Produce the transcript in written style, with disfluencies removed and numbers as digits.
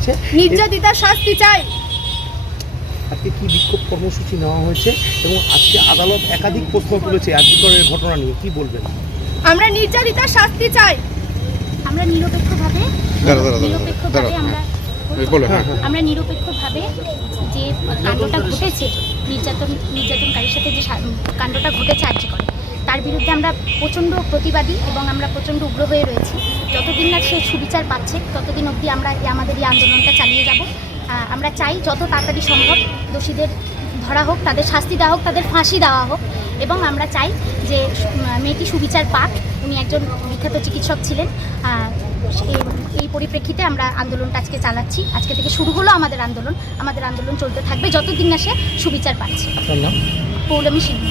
চলছে। নির্যাতিতার শাস্তি চাই। আজকে কি বিক্ষোভ কর্মসূচি নেওয়া হয়েছে এবং আজকে আদালত একাধিক প্রশ্ন তুলেছে আরজিকরের ঘটনা নিয়ে, কি বলবেন? আমরা নির্যাতিতার শাস্তি চাই। আমরা নিরপেক্ষভাবে আমরা নিরপেক্ষভাবে যে কাণ্ডটা ঘটেছে, নির্যাতনকারীর সাথে যে কাণ্ডটা ঘটেছে আরজিকরে, তার বিরুদ্ধে আমরা প্রচণ্ড প্রতিবাদী এবং আমরা প্রচণ্ড উগ্র হয়ে রয়েছি। যতদিন না সে সুবিচার পাচ্ছে ততদিন অবধি আমরা আমাদের এই আন্দোলনটা চালিয়ে যাব। আমরা চাই যত তাড়াতাড়ি সম্ভব দোষীদের ধরা হোক, তাদের শাস্তি দেওয়া হোক, তাদের ফাঁসি দেওয়া হোক, এবং আমরা চাই যে মেয়েটি সুবিচার পাক। উনি একজন বিখ্যাত চিকিৎসক ছিলেন। এই পরিপ্রেক্ষিতে আমরা আন্দোলনটা আজকে চালাচ্ছি। আজকে থেকে শুরু হলো আমাদের আন্দোলন চলতে থাকবে যতদিন না সে সুবিচার পাচ্ছে। আপনার নাম? পৌলমী সিংহ।